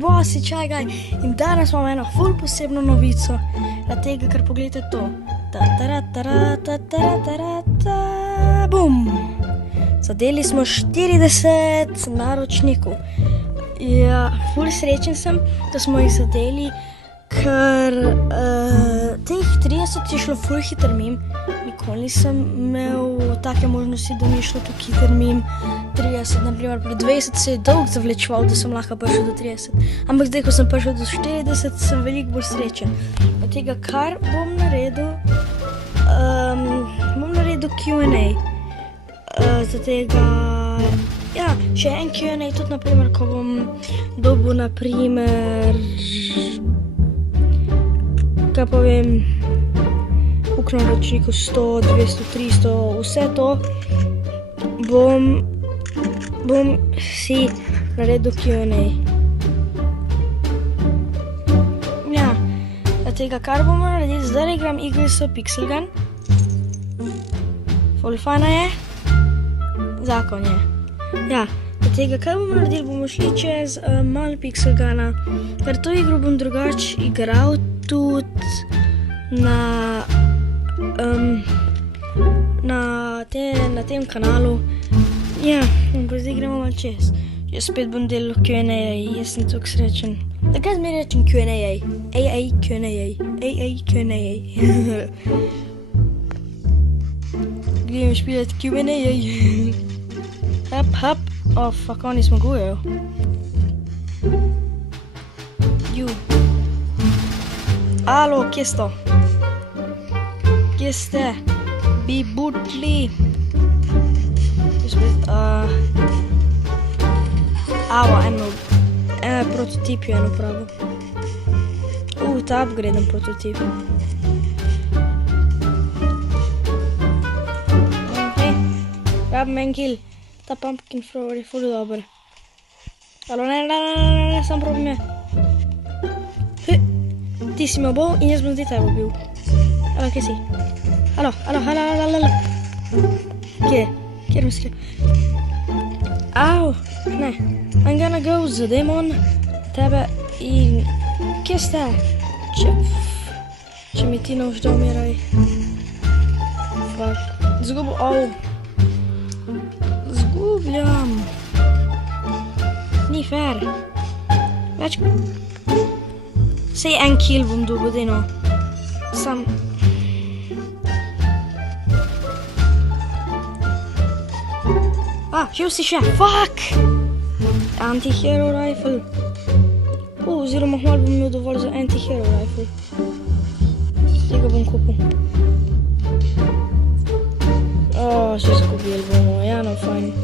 bosi, čakaj. In danes imamo eno ful posebno novico. Na tega, kar pogledajte to. Bum! Zadeli smo 40 naročnikov. Ja, ful srečen sem, da smo jih zadeli, ker teh 30 je šlo ful hiter mim. Nikoli nisem imel take možnosti, da mi je šlo tako hiter mim. 30, naprimer, pri 20 se je dolg zavlečeval, da sem lahko prišel do 30. Ampak zdaj, ko sem prišel do 40, sem veliko bolj srečen. Od tega, kar bom naredil, Q&A. Zatega, ja, še en Q&A, tudi naprimer, ko bom dobil, naprimer, kaj povem, koliko naročnikov, 100, 200, 300, vse to, bom si naredil Q&A. Ja, tega, kar bomo naredili, zdaj igram igre s Pixel Gun. Ful fajna je. Zakon je. Ja, tega, kar bomo naredili, bomo šli čez malo Pixel Guna, ker to igro bom drugače igral tudi na tem kanalu. Ja, ampak zdaj gremo malo čez. Jaz spet bom delal Q&A, jaz sem tako srečen. Takaj zmeraj rečem Q&A, Q&A. Gremo špilat Q&A. Hop. Oh, fuck, oni zmagujejo. Alo, kje sto? Kje ste? Bi butli. Prototip je eno pravo. Ta upgraden prototip. Rabim en kill. Ta pumpkin thrower je ful dober. Alo, ne, sam problem je. Ti si me obil in jaz bom zdaj tebe obil. Alo, kje si? Alo. Kje? Kjer mi skril? Au, ne. I'm gonna go za demon, tebe in... Kje ste? Če mi ti nož da umiraj. Fuck. Zgubljam. Ni fair. Več... Sej en kill bom dobil, dejno. Sam... Živ si še. Fuck! Anti-hero rifle. Oziroma malo bom imel dovolj za anti-hero rifle. Tega bom kupil. Že zgubili bomo. Ja, no, fajn.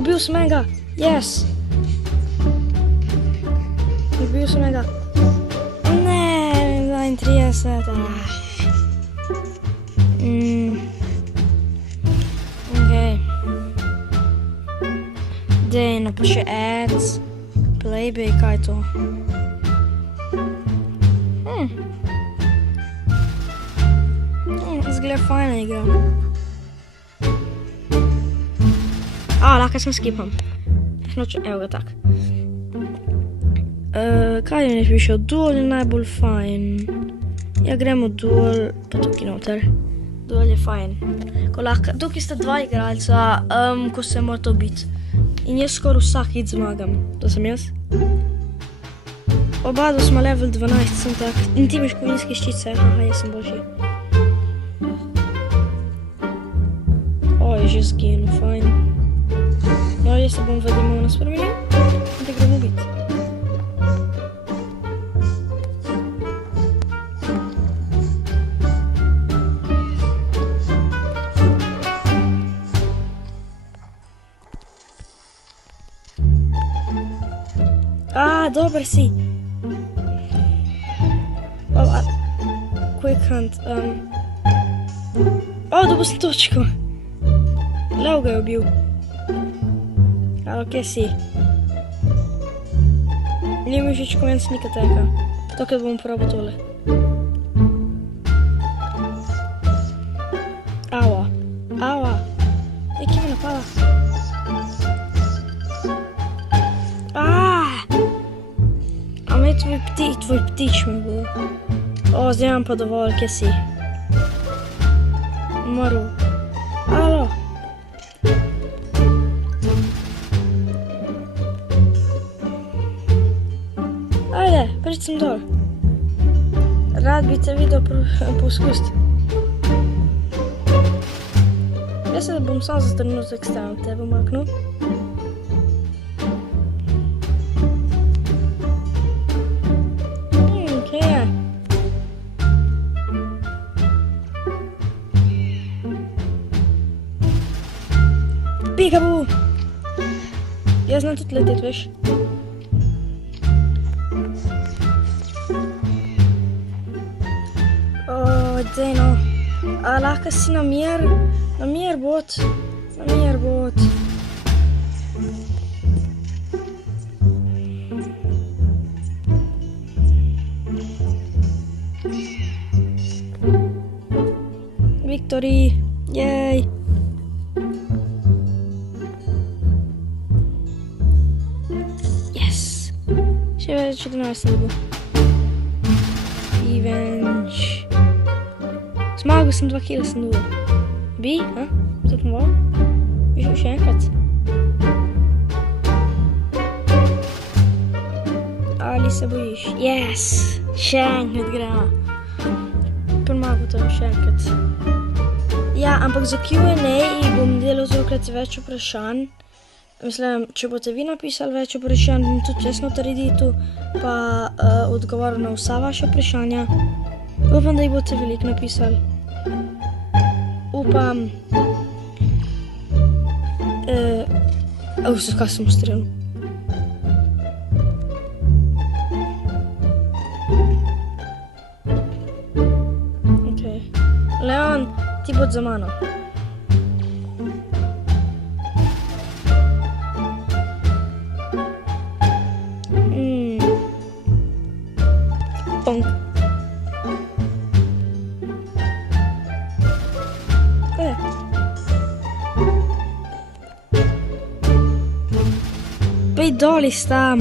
Ubil sem enega. Yes. Ubil sem enega. Ne, 32. Dejno, pa še ads, playbay, kaj je to? Zgleda fajna igra. Lahko sem skipam. Evo ga tak. Kaj je ne pišel? Duel je najbolj fajn. Ja, gremo duel, pa tukaj noter. Duel je fajn. Tukaj sta dva igralca, ko se morate ubiti. In jaz skoraj vsak hit zmagam. To sem jaz. Oba smo level 12, sem tak. In ti imaš kovinske ščice. Aha, jaz sem boljši. Je že zginil, fajn. No, jaz se bom v demona spremenil. In te gremo ubiti. Dober si. Quick hunt. Dobil sem točko. Lev ga je ubil. Alo, kje si? Nima žič konec nika teka. Tokrat bom probal tole. Ava. Kje me napada? tvoj ptič mi bo. O, zdaj imam pa dovolj, kje si? Umrl. Alo. Ajde, priď sem dol. Rad bi te videl poskusiti. Jaz se bom sam za trenutek stavil, te bom maknil. Kje je? Peekaboo! Jaz znam tudi letet, veš. Daj no, a lahko si na mir bot. Victory, jej. Yes. Še več od nas ne bo. Revenge. Zmagal sem 2 kila sem dobil. Bi, ha? Zapomoval? Bi šel še enkrat? Ali se bojiš? Yes! Še enkrat gremo. Premagal to še enkrat. Ja, ampak za Q&A bom delal zokrat več vprašanj. Mislim, če boste vi napisali več vprašanj, bom tudi jaz noter editu, pa odgovoril na vsa vaša vprašanja. Upam, da jih boste veliko napisali. Upam. Kaj sem ustrelil? Okej. Leon, ti bod za mano. Ponk. Pej dol iz tam.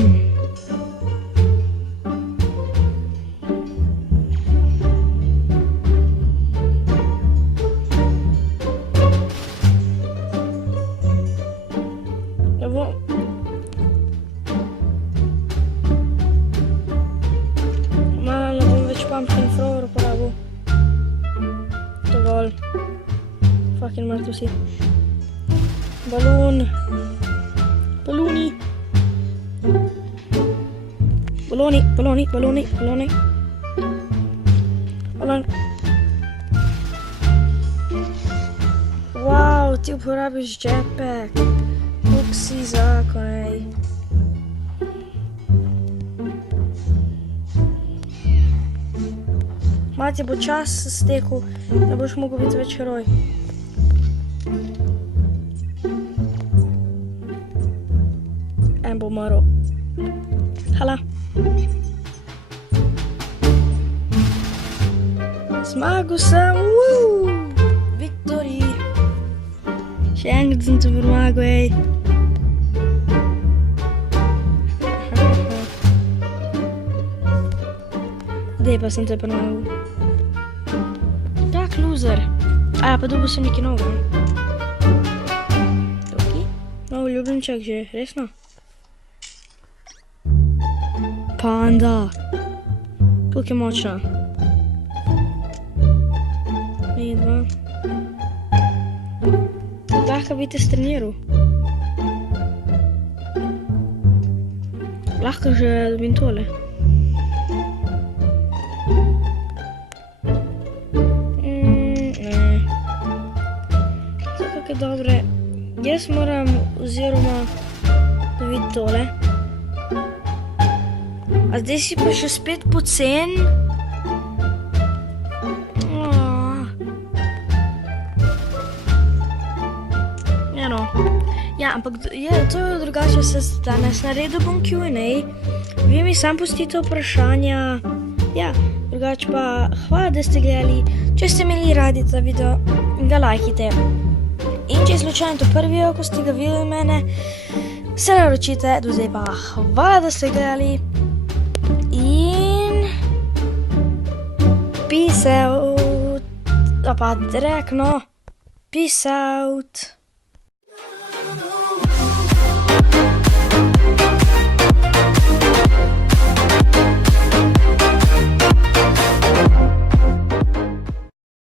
Malo ne bom več pumpkin thrower uporabil. Dovolj. Fucking mrtv si. Balon. Baloni. Baloni. Wow, ti uporabiš jetpack. Kuk si zakon, ej. Mati bo čas stekel, da boš mogel biti več heroj. En bo umrl. Hala. Zmagal sem, Victory. Še enkrat sem te premagal, ej. Dej pa sem te premagal. Tak, loser. A, pa dobil sem nekaj novega. Nov ljubljenček že, resno? Panda. Koliko je močna? 2. Lahko bi te streniral. Lahko že dobim tole. Ne. Zdaj kakaj dobre. Jaz moram oziroma dobiti tole. A zdaj si pa še spet pocen? Ja, ampak to je drugače, se danes naredil bom Q&A. Vi mi sam pustite vprašanja. Ja, drugače pa hvala, da ste gledali. Če ste imeli radi ta video, ga lajkite. In če je slučajno to prvi video, ko ste ga videli mene, se naročite. Do zdaj pa hvala, da ste gledali. In Peace out. Pa rek no. Peace out.